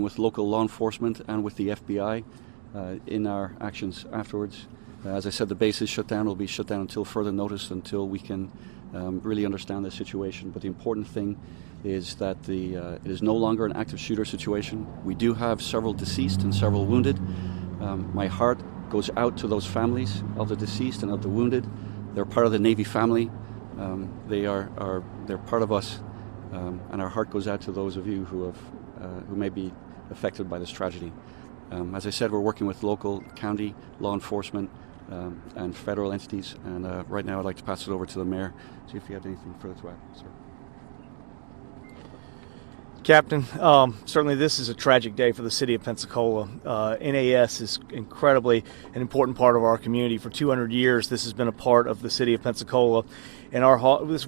with local law enforcement and with the FBI in our actions afterwards. As I said, the base is shut down. It will be shut down until further notice, until we can really understand the situation. But the important thing is that it is no longer an active shooter situation. We do have several deceased and several wounded. My heart goes out to those families of the deceased and of the wounded. They're part of the Navy family. They're part of us, and our heart goes out to those of you who may be affected by this tragedy. As I said, we're working with local, county, law enforcement, and federal entities. And right now, I'd like to pass it over to the mayor. See if you have anything further to add, sir. Captain, certainly this is a tragic day for the city of Pensacola. NAS is incredibly an important part of our community. For 200 years, this has been a part of the city of Pensacola, and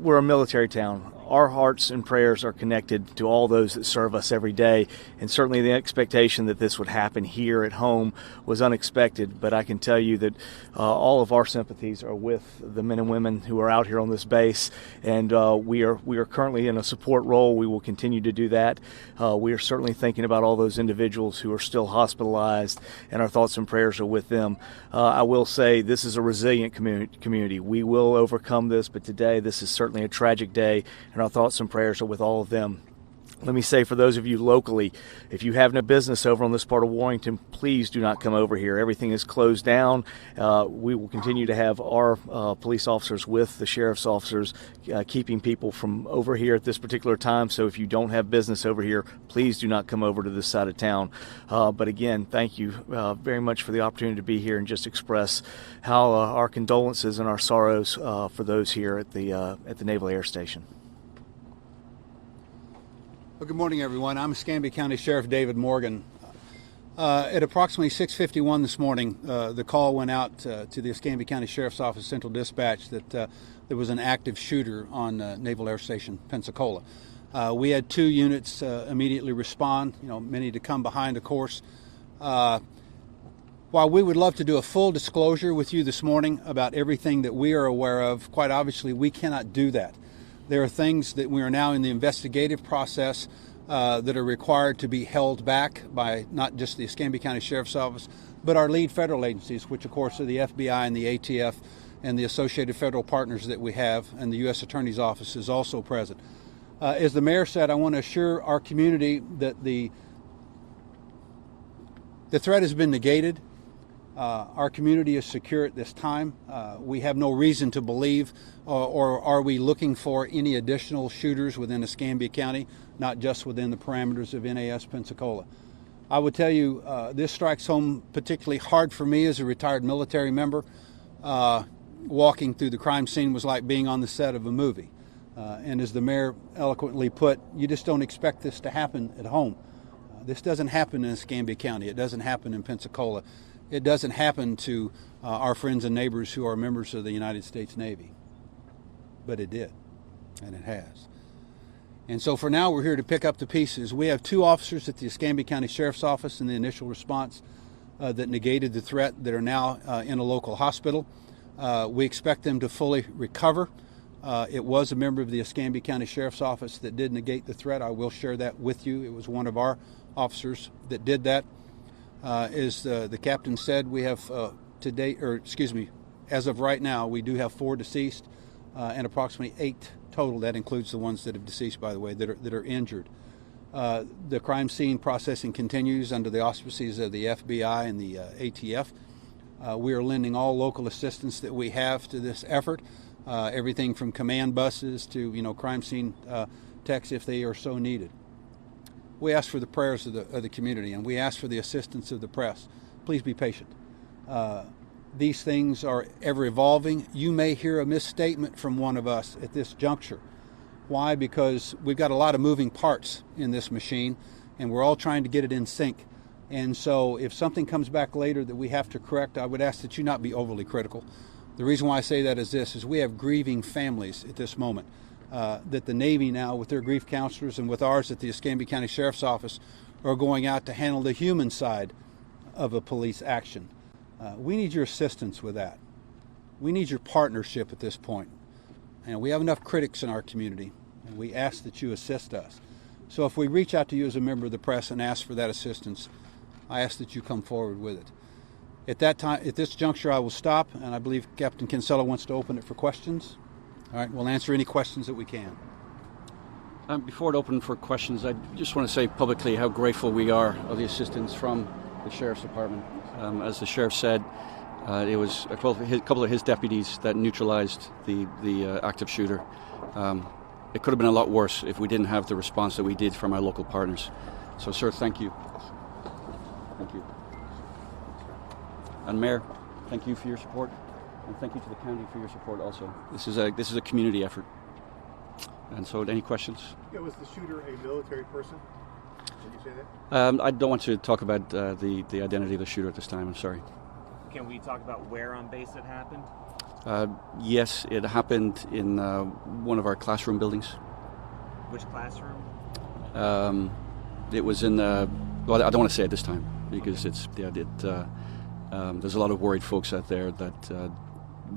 we're a military town. Our hearts and prayers are connected to all those that serve us every day, and certainly the expectation that this would happen here at home was unexpected. But I can tell you that all of our sympathies are with the men and women who are out here on this base, and we are currently in a support role. We will continue to do that. We are certainly thinking about all those individuals who are still hospitalized, and our thoughts and prayers are with them. I will say this is a resilient community. We will overcome this, but today this is certainly a tragic day, and our thoughts and prayers are with all of them. Let me say, for those of you locally, if you have no business over on this part of Warrington, please do not come over here. Everything is closed down. We will continue to have our police officers with the sheriff's officers keeping people from over here at this particular time. So if you don't have business over here, please do not come over to this side of town. But again, thank you very much for the opportunity to be here and just express how our condolences and our sorrows for those here at the Naval Air Station. Well, good morning, everyone. I'm Escambia County Sheriff David Morgan. At approximately 6:51 this morning, the call went out to the Escambia County Sheriff's Office Central Dispatch that there was an active shooter on Naval Air Station Pensacola. We had 2 units immediately respond, many to come behind, of course. While we would love to do a full disclosure with you this morning about everything that we are aware of, quite obviously we cannot do that. There are things that we are now in the investigative process that are required to be held back by not just the Escambia County Sheriff's Office, but our lead federal agencies, which of course are the FBI and the ATF and the associated federal partners that we have, and the U.S. Attorney's Office is also present. As the mayor said, I want to assure our community that the threat has been negated. Our community is secure at this time. We have no reason to believe or are we looking for any additional shooters within Escambia County, not just within the parameters of NAS Pensacola. I would tell you this strikes home particularly hard for me as a retired military member. Walking through the crime scene was like being on the set of a movie. And as the mayor eloquently put, you just don't expect this to happen at home. This doesn't happen in Escambia County. It doesn't happen in Pensacola. It doesn't happen to our friends and neighbors who are members of the United States Navy. But it did, and it has. And so for now, we're here to pick up the pieces. We have 2 officers at the Escambia County Sheriff's Office in the initial response that negated the threat that are now in a local hospital. We expect them to fully recover. It was a member of the Escambia County Sheriff's Office that did negate the threat. I will share that with you. It was one of our officers that did that. As the captain said, we have as of right now, we do have 4 deceased and approximately 8 total. That includes the ones that have deceased, by the way, that are injured. The crime scene processing continues under the auspices of the FBI and the ATF. We are lending all local assistance that we have to this effort, everything from command buses to crime scene techs if they are so needed. We ask for the prayers of the community, and we ask for the assistance of the press. Please be patient. These things are ever evolving. You may hear a misstatement from one of us at this juncture. Why? Because we've got a lot of moving parts in this machine, and we're all trying to get it in sync. And so if something comes back later that we have to correct, I would ask that you not be overly critical. The reason why I say that is this, is we have grieving families at this moment. That the Navy now, with their grief counselors and with ours at the Escambia County Sheriff's Office, are going out to handle the human side of a police action. We need your assistance with that. We need your partnership at this point. And we have enough critics in our community, and we ask that you assist us. So if we reach out to you as a member of the press and ask for that assistance, I ask that you come forward with it. At that time, at this juncture, I will stop, and I believe Captain Kinsella wants to open it for questions. All right, we'll answer any questions that we can. Before it opened for questions, I just want to say publicly how grateful we are of the assistance from the Sheriff's Department. As the Sheriff said, it was a couple of his deputies that neutralized the active shooter. It could have been a lot worse if we didn't have the response that we did from our local partners. So, sir, thank you. Thank you. And Mayor, thank you for your support, and thank you to the county for your support also. This is a community effort. And so, any questions? Yeah, was the shooter a military person? Did you say that? I don't want to talk about the identity of the shooter at this time. I'm sorry. Can we talk about where on base it happened? Yes, it happened in one of our classroom buildings. Which classroom? It was in. Well, I don't want to say it this time because it's there's a lot of worried folks out there that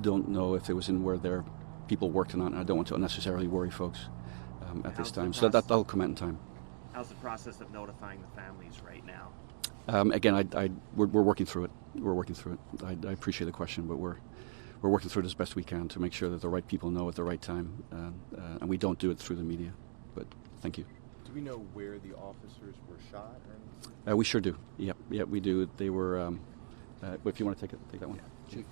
don't know if it was in where their people worked or not. And I don't want to unnecessarily worry folks at this time. So that'll come out in time. How's the process of notifying the families right now? Again, we're working through it. We're working through it. I appreciate the question, but we're working through it as best we can to make sure that the right people know at the right time, and we don't do it through the media. But thank you. Do we know where the officers were shot? Or we sure do. Yeah, we do. They were. If you want to take that one. Chief.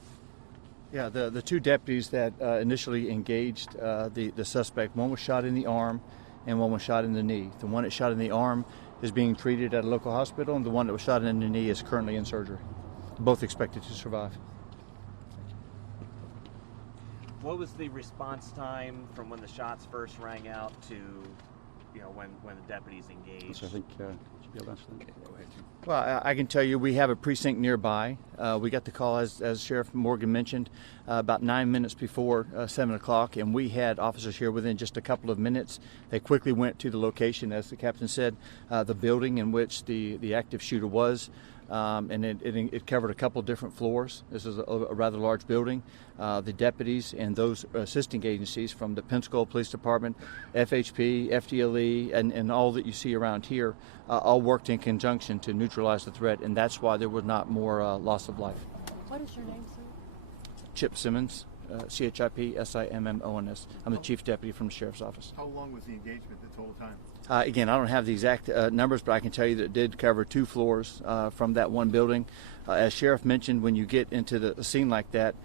Yeah, the two deputies that initially engaged the suspect, one was shot in the arm and one was shot in the knee. The one that shot in the arm is being treated at a local hospital, and the one that was shot in the knee is currently in surgery. Both expected to survive. What was the response time from when the shots first rang out to, when the deputies engaged? So I think you should be able to answer that. Go ahead, Chief. Well, I can tell you we have a precinct nearby. We got the call, as Sheriff Morgan mentioned, about 9 minutes before 7 o'clock, and we had officers here within just a couple of minutes. They quickly went to the location, as the captain said, the building in which the active shooter was, and it covered a couple of different floors. This is a rather large building. The deputies and those assisting agencies from the Pensacola Police Department, FHP, FDLE, and all that you see around here all worked in conjunction to neutralize the threat, and that's why there was not more loss of life. What is your name, sir? Chip Simmons, CHIP-SIMMONS. I'm the Chief Deputy from the Sheriff's Office. how long was the engagement the total time? Again, I don't have the exact numbers, but I can tell you that it did cover 2 floors from that one building. As Sheriff mentioned, when you get into the scene like that,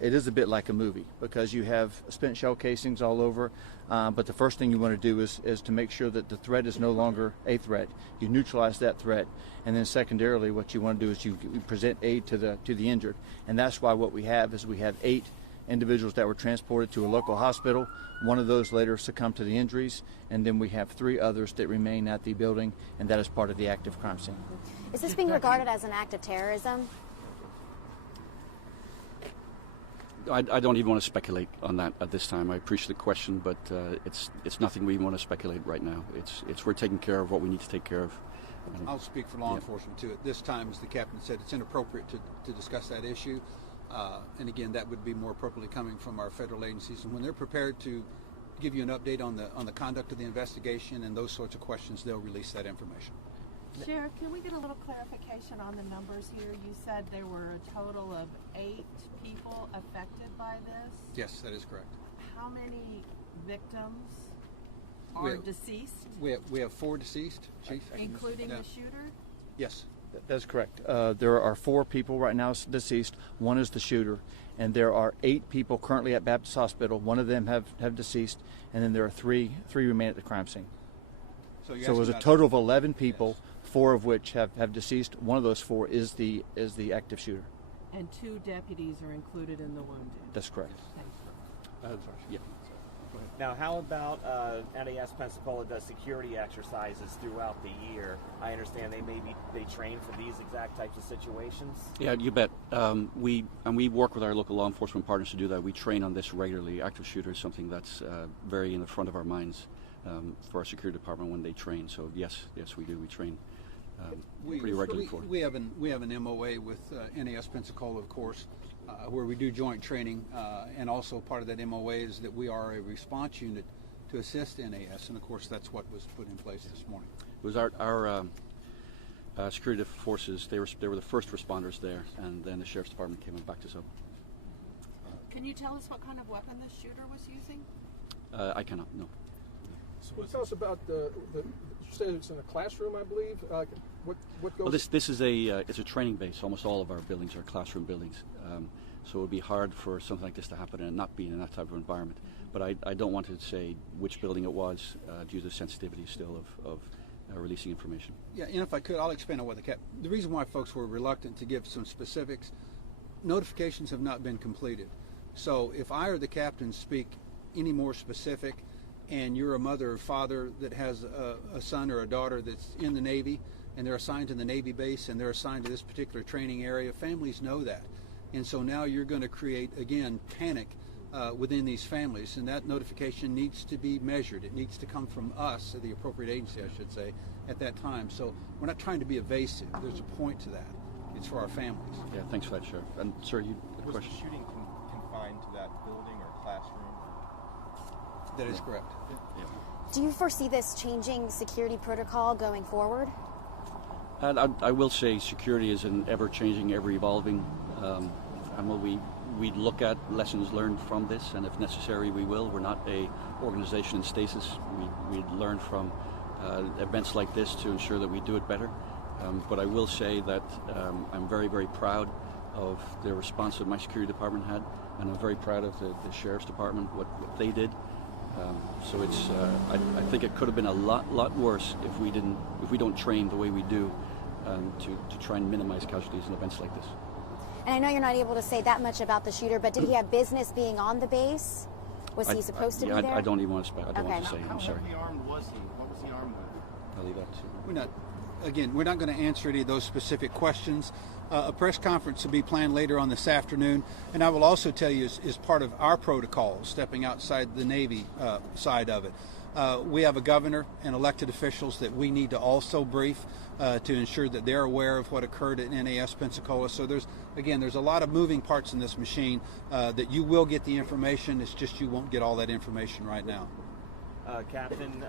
it is a bit like a movie because you have spent shell casings all over, but the first thing you want to do is to make sure that the threat is no longer a threat. You neutralize that threat, and then secondarily what you want to do is you present aid to the injured, and that's why what we have is we have 8 individuals that were transported to a local hospital. One of those later succumbed to the injuries, and then we have 3 others that remain at the building, and that is part of the active crime scene. Is this being regarded as an act of terrorism? I don't even want to speculate on that at this time. I appreciate the question, but it's nothing we want to speculate right now. We're taking care of what we need to take care of. I'll speak for law enforcement too. At this time, as the captain said, it's inappropriate to discuss that issue. And again, that would be more appropriately coming from our federal agencies. And when they're prepared to give you an update on the conduct of the investigation and those sorts of questions, they'll release that information. Sheriff, can we get a little clarification on the numbers here? You said there were a total of 8 people affected by this. Yes, that is correct. How many victims are deceased? We have 4 deceased, Chief. Including the shooter? Yes. That's correct. There are 4 people right now deceased. One is the shooter, and there are 8 people currently at Baptist Hospital. One of them have deceased, and then there are 3 remain at the crime scene. So it was a total of 11 people, 4 of which have deceased. One of those 4 is the active shooter. And 2 deputies are included in the wounded. That's correct. Thanks. Yeah. Now, how about NAS Pensacola does security exercises throughout the year? I understand they train for these exact types of situations. Yeah, you bet. We work with our local law enforcement partners to do that. We train on this regularly. Active shooter is something that's very in the front of our minds for our security department when they train. So yes, we do. We train pretty regularly for it. We have an MOA with NAS Pensacola, of course, where we do joint training, and also part of that MOA is that we are a response unit to assist NAS, and of course that's what was put in place this morning. It was our security forces. They were the first responders there, and then the sheriff's department came and backed us up. Can you tell us what kind of weapon the shooter was using? I cannot, no. So can you tell us about you said it's in a classroom, I believe. What goes? Well, this is it's a training base. Almost all of our buildings are classroom buildings, so it would be hard for something like this to happen and not be in that type of environment. But I don't want to say which building it was due to the sensitivity still of releasing information. Yeah, and if I could, I'll expand on what the reason why folks were reluctant to give some specifics. Notifications have not been completed. So if I or the captain speak any more specific, and you're a mother or father that has a son or a daughter that's in the Navy, and they're assigned to the Navy base, and they're assigned to this particular training area, families know that. And so now you're going to create, again, panic within these families, and that notification needs to be measured. It needs to come from us, or the appropriate agency, I should say, at that time. So we're not trying to be evasive. There's a point to that. It's for our families. Yeah, thanks for that, Sheriff. And sir, you had a Was question? the shooting confined to that building or classroom? That is correct. Yeah. Do you foresee this changing security protocol going forward? And I will say security is an ever-changing, ever-evolving, and we look at lessons learned from this, and if necessary we will. We're not a organization in stasis. We learn from events like this to ensure that we do it better. But I will say that I'm very, very proud of the response that my security department had, and I'm very proud of the sheriff's department, what they did. So it's I think it could have been a lot worse if we don't train the way we do to try and minimize casualties in events like this. And I know you're not able to say that much about the shooter, but did he have business being on the base? Was he supposed to be there? I don't even want to I don't want to say. How I'm sorry. heavily armed was he? What was he armed with? I'll leave that to We're not going to answer any of those specific questions. A press conference will be planned later on this afternoon, and I will also tell you, as part of our protocol, stepping outside the Navy side of it, we have a governor and elected officials that we need to also brief to ensure that they're aware of what occurred at NAS Pensacola. So there's a lot of moving parts in this machine that you will get the information. It's just you won't get all that information right now. Captain,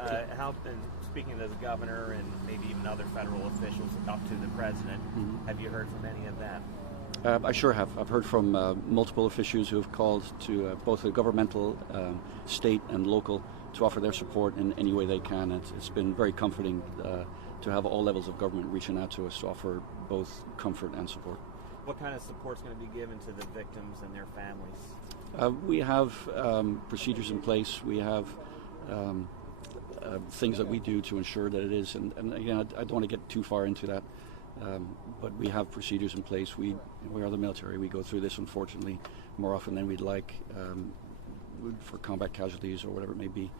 speaking to the governor and maybe even other federal officials up to the president, have you heard from any of them? I sure have. I've heard from multiple officials who have called to both the governmental, state and local to offer their support in any way they can. It's been very comforting to have all levels of government reaching out to us to offer both comfort and support. What kind of support is going to be given to the victims and their families? We have procedures in place. We have things that we do to ensure that it is, and again, I don't want to get too far into that, but we have procedures in place. We are the military. We go through this, unfortunately, more often than we'd like for combat casualties or whatever it may be.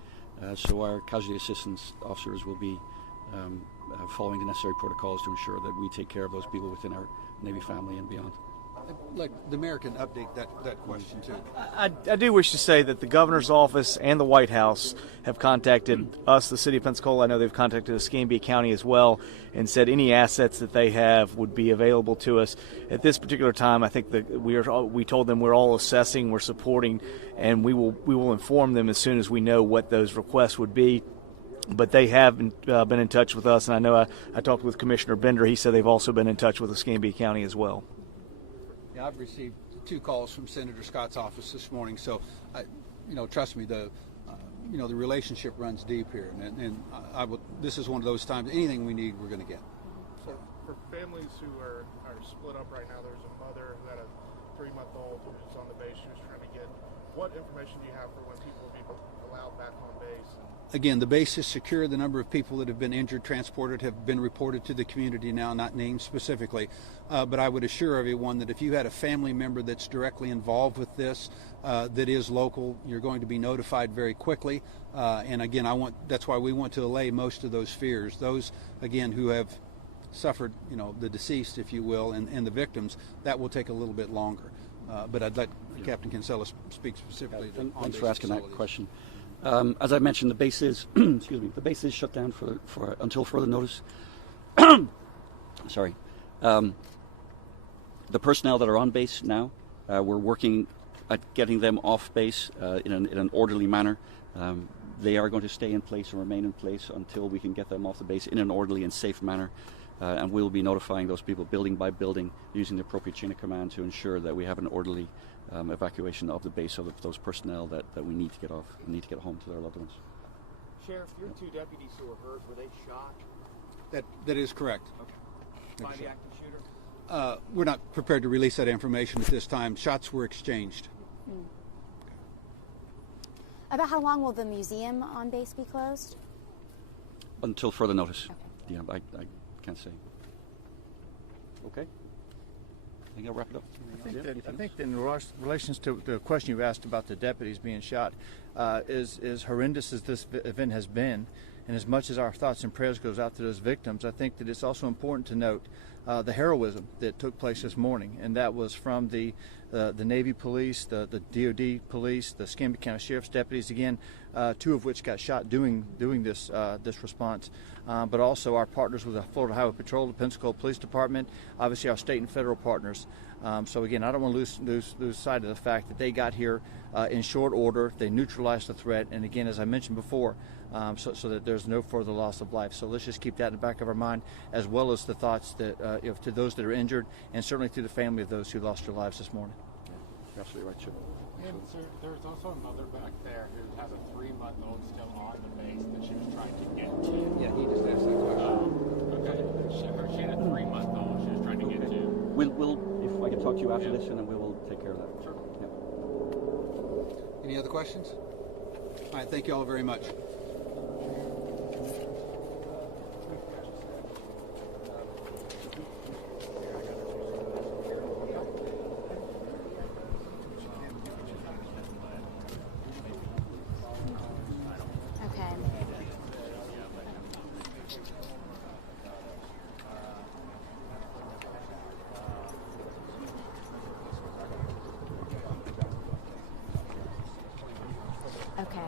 So our casualty assistance officers will be following the necessary protocols to ensure that we take care of those people within our Navy family and beyond. Like the mayor can update that question too. I do wish to say that the governor's office and the White House have contacted us, the city of Pensacola. I know they've contacted Escambia County as well, and said any assets that they have would be available to us. At this particular time, I think that we told them we're all assessing, we're supporting, and we will inform them as soon as we know what those requests would be. But they have been in touch with us, and I know I talked with Commissioner Bender. He said they've also been in touch with Escambia County as well. Yeah, I've received 2 calls from Senator Scott's office this morning, so trust me, the relationship runs deep here, and this is one of those times. Anything we need, we're going to get. So for families who are split up right now, there's a mother who had a 3-month-old who was on the base. She was trying to get. What information do you have for when people will be allowed back on base? Again, the base is secure. The number of people that have been injured, transported, have been reported to the community now, not named specifically. But I would assure everyone that if you had a family member that's directly involved with this, that is local, you're going to be notified very quickly. And again, that's why we want to allay most of those fears. Those, again, who have suffered, the deceased, if you will, and the victims, that will take a little bit longer. But I'd let Captain Kinsella speak specifically. Thanks for asking that question. As I mentioned, the base is the base is shut down for until further notice. Sorry. The personnel that are on base now, we're working at getting them off base in an orderly manner. They are going to stay in place and remain in place until we can get them off the base in an orderly and safe manner. And we'll be notifying those people building by building using the appropriate chain of command to ensure that we have an orderly evacuation of the base of those personnel that we need to get off and need to get home to their loved ones. Sheriff, your 2 deputies who were hurt, were they shot? That is correct. Okay. By the active shooter? We're not prepared to release that information at this time. Shots were exchanged. About how long will the museum on base be closed? Until further notice. Okay. Yeah, I can't say. Okay. I think I'll wrap it up. I think that in relations to the question you asked about the deputies being shot, as horrendous as this event has been, and as much as our thoughts and prayers goes out to those victims, I think that it's also important to note the heroism that took place this morning, and that was from the Navy police, the DOD police, the Escambia County Sheriff's deputies, again, 2 of which got shot doing this response, but also our partners with the Florida Highway Patrol, the Pensacola Police Department, obviously our state and federal partners. So again, I don't want to lose sight of the fact that they got here in short order. They neutralized the threat, and again, as I mentioned before, so that there's no further loss of life. So let's just keep that in the back of our mind, as well as the thoughts that to those that are injured, and certainly to the family of those who lost their lives this morning. You're absolutely right, Chip. And sir, there's also a mother back there who has a 3-month-old still on the base that she was trying to get to. Yeah, he just asked that question. Okay. She had a 3-month-old she was trying to get to. We'll if I can talk to you after this, and then we will take care of that. Sure. Any other questions? All right, thank you all very much. Okay.